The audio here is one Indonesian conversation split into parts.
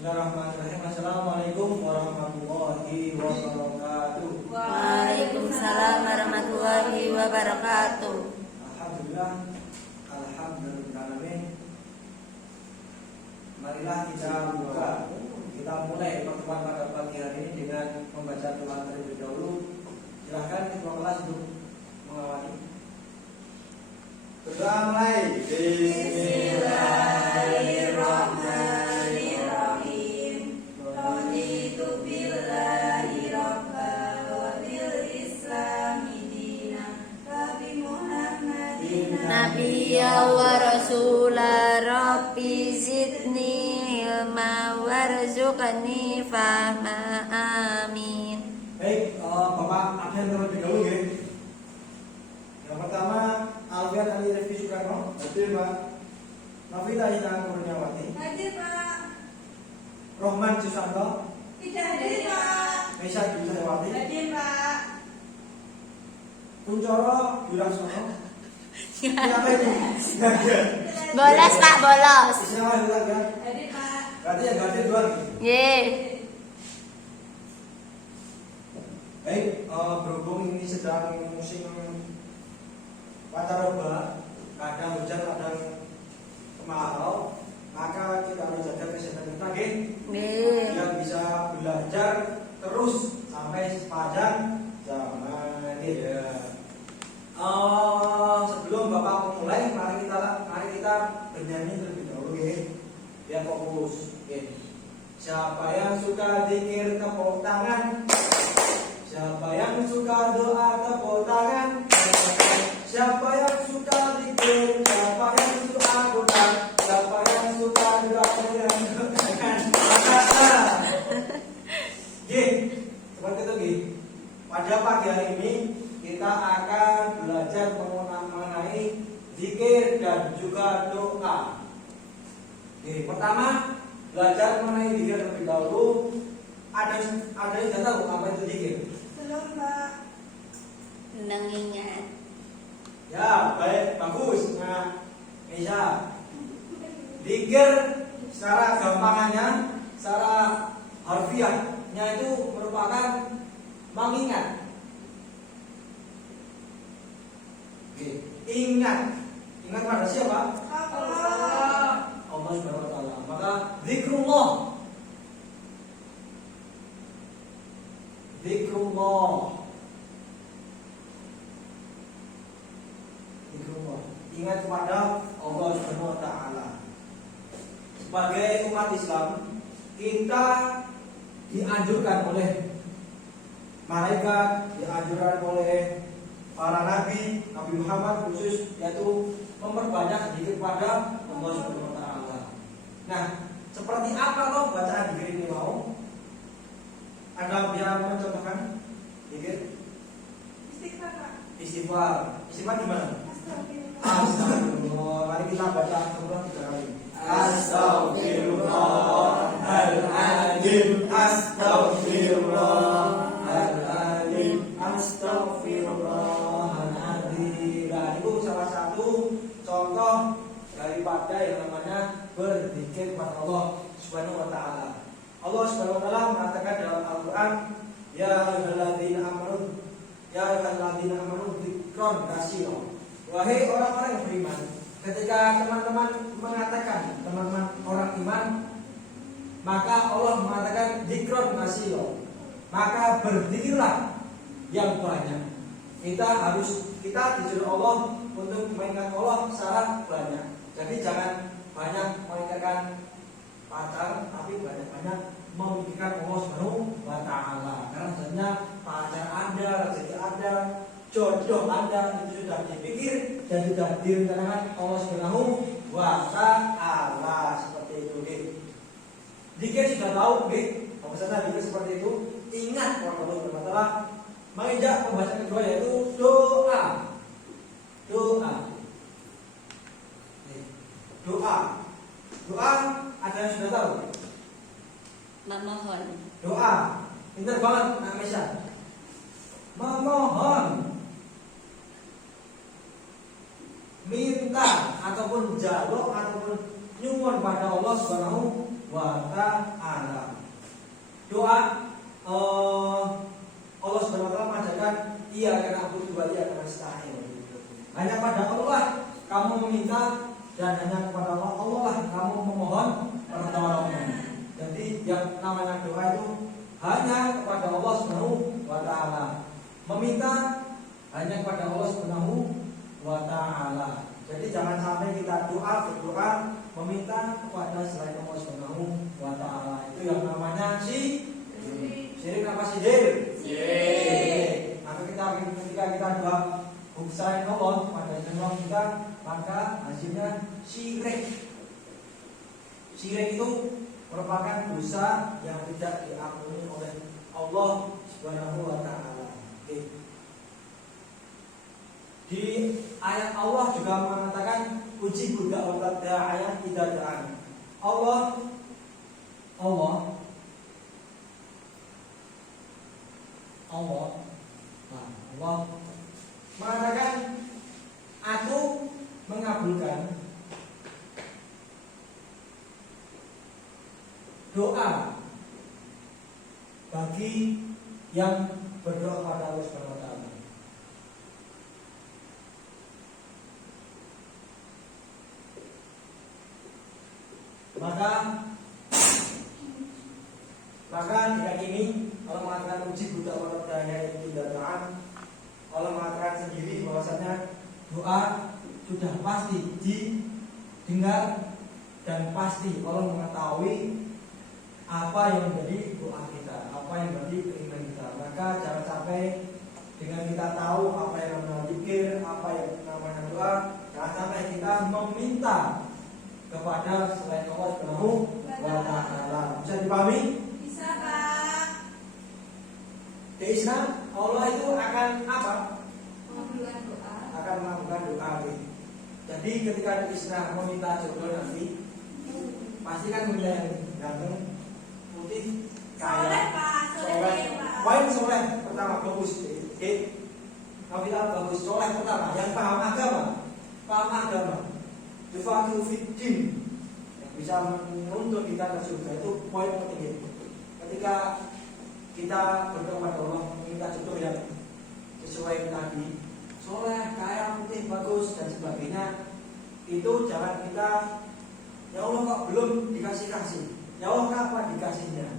Bismillahirrahmanirrahim. Assalamualaikum warahmatullahi wabarakatuh. Waalaikumsalam warahmatullahi wabarakatuh. Alhamdulillah, alhamdulillahirobbilalamin. Marilah kita mulai pertemuan pada pagi hari ini dengan membaca doa terlebih dahulu. Silahkan ketua kelas untuk mengawali. Doa mulai. Bismillahirrahmanirrahim. Raditu billahi rabba wa bil islami dina wa bi Muhammadin nabiyya wa rasula. Rabbi zidni ilma warzuqni fahma. Amin. Baik, Bapak absen terlebih dahulu ya. Yang pertama, Alfian Ali Rifki Soekarno. Hadir, Pak. Novita Inang Kurniawati. Hadir, Pak. Rohman Susanto. Tidak hadir, Pak. Meisya Jusayawati. Hadir, Pak. Kuncoro Yulaksono. Siapa itu? Bolos, Pak, bolos. Siapa itu lagi ya? Hadir, Pak. Berarti yang hadir dua lagi. Ye. Baik, berhubung ini sedang musim pancaroba, kadang hujan, kadang kemarau, maka kita harus jaga kesehatan kita, biar bisa belajar terus sampai sepanjang zaman. Sebelum Bapak memulai, mari kita bernyanyi terlebih dahulu, biar fokus. Siapa yang suka zikir tepuk tangan. Siapa yang suka doa tepuk tangan. Siapa yang suka zikir, siapa yang suka Quran, siapa yang suka doa dengan tangan. Seperti itu. Pada pagi hari ini kita akan belajar mengenai zikir dan juga doa. Pertama, belajar mengenai zikir terlebih dahulu. Ada yang tidak tahu apa itu zikir? Belum, Pak. Senang ingat. Ya, baik, bagus. Nah, Meisya, zikir secara gampangannya, secara harfiahnya itu merupakan mengingat. Ingat pada siapa? Allah. Allah Subhanahu wa taala. Maka zikrullah. Ingat kepada Allah Subhanahu wa taala. Sebagai umat Islam, kita dianjurkan oleh malaikat, dianjurkan oleh para nabi Muhammad khusus, yaitu memperbanyak zikir kepada Allah Subhanahu wa taala. Nah, seperti apa loh bacaan zikir ini mau? Ada yang mencontohkan zikir? Istighfar. Istighfar gimana? Astagfirullah. Mari kita baca Al-Quran 3 kali. Astagfirullahaladzim. Astagfirullahaladzim. Astagfirullahaladzim. Nah, itu salah satu contoh daripada yang namanya berzikir kepada Allah Subhanahu wa taala. Allah Subhanahu wa taala mengatakan dalam Al-Qur'an, ya ayyuhalladzina amanu dzikran katsira. Wahai orang-orang yang beriman, ketika teman-teman mengatakan teman-teman orang iman, maka Allah mengatakan dzikran katsira. Maka berzikirlah yang banyak. Kita disuruh Allah untuk mengingat Allah secara banyak. Jadi jangan banyak mengingatkan pacar, tapi banyak-banyak memikirkan Allah Subhanahu wa taala. Karena sebenarnya pacar Anda, rezeki Anda, jodoh Anda itu sudah dipikir dan sudah direncanakan Allah Subhanahu wa taala. Seperti itu, Zikir sudah tahu, Maksudnya zikir seperti itu. Ingat kepada Allah Subhanahu wa taala. Menginjak pembahasan kedua yaitu doa. Doa ada yang sudah tahu? Memohon. Doa, pintar banget Nak Meisya. Memohon, minta ataupun jaluk ataupun nyuwun pada Allah Subhanahu wa taala. Doa Allah Subhanahu wa taala mengajarkan iya karena aku wa iya karena nasta'in. Hanya pada Allah kamu meminta dan hanya kepada Allah lah kamu memohon pertolongan. Jadi yang namanya doa itu hanya kepada Allah Subhanahu wa taala. Meminta hanya kepada Allah Subhanahu wa taala. Jadi jangan sampai kita berdoa meminta kepada selain Allah Subhanahu wa taala. Itu yang namanya syirik apa sihir? Syirik. Maka ketika kita doa selain Allah pada Allah kita, maka hasilnya syirik. Syirik itu merupakan dosa yang tidak diampuni oleh Allah Subhanahu wa taala. Oke. Di ayat Allah juga mengatakan uji budak obat ayat tidak da'an. Allah mengatakan aku mengabulkan doa bagi yang berdoa pada Allah Subhanahu wa taala. Maka jika ini Allah mengatakan uji budak walau daya itu tidak taat. Allah mengatakan sendiri bahwasanya doa sudah pasti didengar dan pasti Allah mengetahui apa yang menjadi doa kita, apa yang menjadi keinginan kita. Maka jangan sampai dengan kita tahu apa yang namanya zikir, apa yang namanya doa, jangan sampai kita meminta kepada selain Allah Subhanahu wa taala. Bisa dipahami? Bisa, Pak. Di Islam Allah itu akan apa? Mengabulkan doa. Akan mengabulkan doa. Jadi ketika di Islam meminta jodoh nanti pasti kan minta yang ganteng, putih, Soleh, kaya, Pak. soleh. Poin soleh pertama bagus. Oke. Kalau kita bagus soleh pertama yang paham agama. Yufaqihu fiddin, yang bisa menuntut kita ke surga, itu poin penting. Ketika kita berdoa kepada Allah meminta jodoh yang sesuai tadi, soleh, kaya, putih, bagus dan sebagainya, itu jangan kita ya Allah kok belum dikasih, ya Allah kapan dikasihnya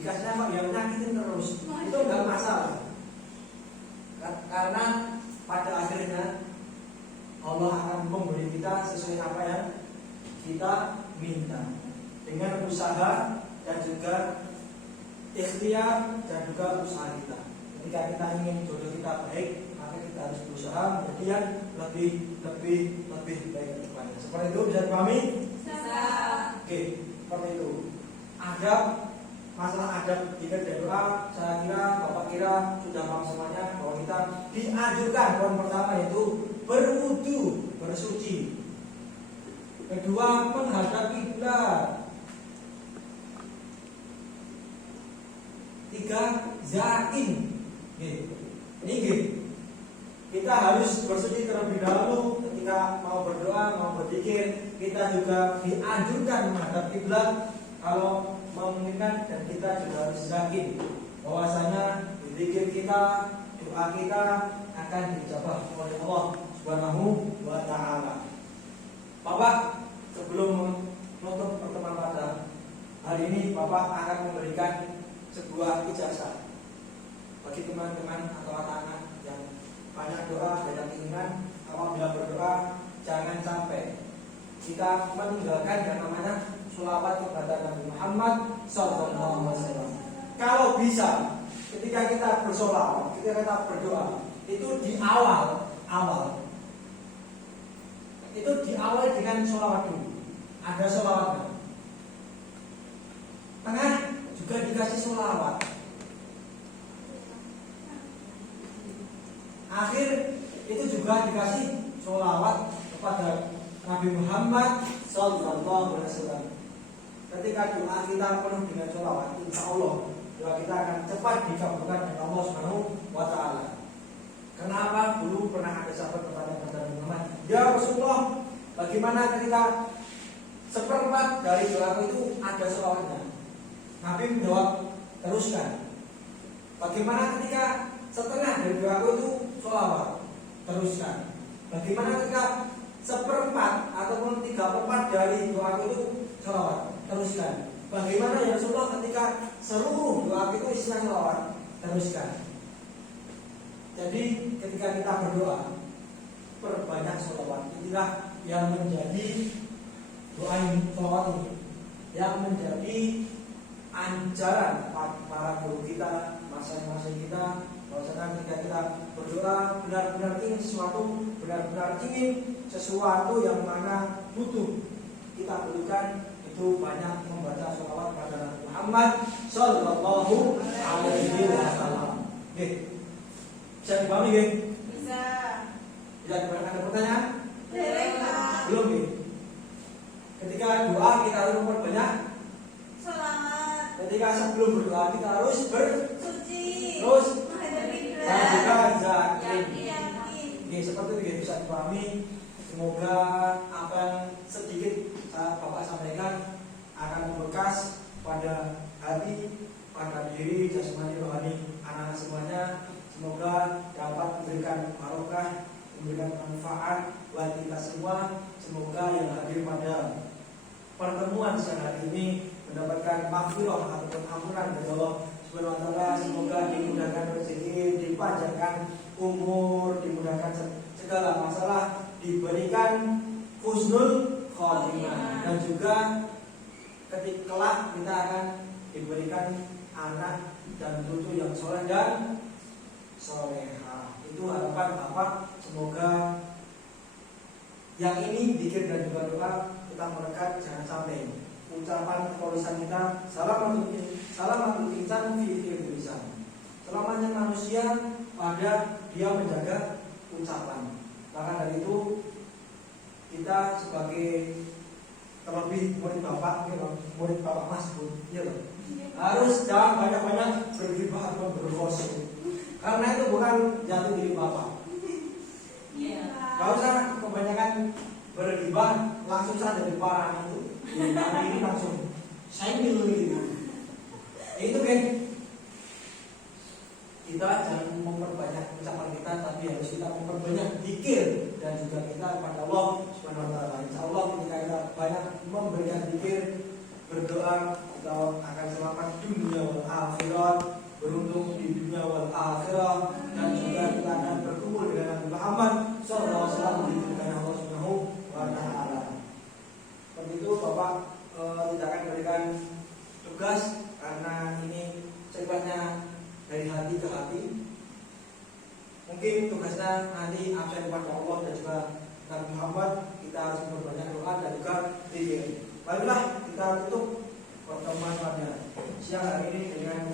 kok yang nyakitin terus, itu enggak masalah, karena pada akhirnya Allah akan memberi kita sesuai apa yang kita minta dengan usaha dan juga ikhtiar dan juga usaha kita. Ketika kita ingin jodoh kita baik, maka kita harus berusaha menjadi yang lebih baik ke depannya. Seperti itu bisa dipahami? Bisa. Oke, seperti itu. Masalah adab jika doa, saya kira Bapak kira sudah paham semuanya bahwa kita dianjurkan poin pertama yaitu berwudu, bersuci. Kedua, menghadap kiblat. Tiga, zakin. Ini kita harus bersuci terlebih dahulu ketika mau berdoa, mau berzikir. Kita juga dianjurkan menghadap kiblat kalau memungkinkan, dan kita juga harus yakin bahwasanya zikir kita, doa kita akan dijabah oleh Allah Subhanahu wa taala. Bapak, sebelum menutup pertemuan pada hari ini, Bapak akan memberikan sebuah ijazah bagi teman-teman atau anak-anak yang banyak doa, banyak keinginan. Apabila berdoa, jangan sampai kita meninggalkan yang namanya sholawat kepada Nabi Muhammad SAW. Kalau bisa, ketika kita bersolawat, ketika kita berdoa, itu di awal itu diawali dengan sholawat dulu. Ada sholawatnya. Tengah juga dikasih sholawat. Akhir itu juga dikasih sholawat kepada Nabi Muhammad SAW. Ketika doa kita penuh dengan sholawat, insya Allah doa kita akan cepat dikabulkan oleh Allah Subhanahu wa taala. Kenapa? Dulu pernah ada sahabat bertanya kepada Nabi Muhammad, ya Rasulullah, bagaimana ketika seperempat dari doaku itu ada sholawatnya. Nabi menjawab, teruskan. Bagaimana ketika setengah dari doaku itu sholawat? Teruskan. Bagaimana ketika seperempat ataupun 3/4 dari doaku itu sholawat? Teruskan. Bagaimana ya Rasulullah ketika seluruh doaku itu isinya sholawat? Teruskan. Jadi ketika kita berdoa, perbanyak sholawat. Inilah yang menjadi doa ini, sholawat ini, yang menjadi anjaran para guru kita, masing-masing kita. Bahwasanya ketika kita berdoa benar-benar ingin sesuatu, benar-benar ingin sesuatu yang mana butuh kita butuhkan, itu banyak membaca sholawat pada Nabi Muhammad Sallallahu Alaihi Wasallam. Oke, bisa dipahami nggih? Bisa. Tidak ada pertanyaan? Boleh. Belum nggih? Ketika doa kita harus memperbanyak. Selamat. Ketika sebelum berdoa kita harus Suci. terus Menghadapi dan juga berat. zakin. Yakin. Oke, seperti itu bisa dipahami. Semoga apa yang sedikit Bapak sampaikan akan membekas pada hati, pada diri, jasmani, rohani anak-anak semuanya. Semoga dapat memberikan barokah, memberikan manfaat buat kita semua. Semoga yang hadir pada pertemuan siang hari ini mendapatkan maghfirah ataupun ampunan dari Allah Subhanahu wa taala. Semoga dimudahkan rezeki, dipanjangkan umur, dimudahkan segala masalah, diberikan husnul khotimah, dan juga ketika kelak kita akan diberikan anak dan cucu yang soleh dan soleha. Itu harapan Bapak. Semoga yang ini zikir dan juga doa kita merekat, jangan sampai ucapan tulisan kita salamatul insan fi lisan. Selamanya manusia pada dia menjaga ucapan. Maka dari itu kita sebagai terlebih murid Bapak, murid Bapak Mas Bun, ya loh, harus jangan banyak-banyak bergibah atau bergosip. Karena itu bukan jati diri Bapak. Gak usah kebanyakan bergibah, langsung saja dari parah itu. Ini langsung saya milih gitu. Itu kan kita jangan memperbanyak ucapan kita, tapi harus kita memperbanyak zikir dan juga kita kepada Allah Subhanahu wa taala. Insyaallah ketika kita banyak memberikan zikir, berdoa, kita akan selamat dunia wal akhirat, beruntung di dunia wal akhirat, dan juga kita akan berkumpul dengan Nabi Muhammad sallallahu alaihi wasallam di surga Allah Subhanahu wa taala. Seperti itu Bapak tidak akan berikan tugas karena ini sifatnya dari hati ke hati. Mungkin tugasnya nanti absen kepada Allah dan juga Nabi Muhammad. Kita harus memperbanyak doa dan juga zikir. Baiklah, kita tutup pertemuan pada siang hari ini dengan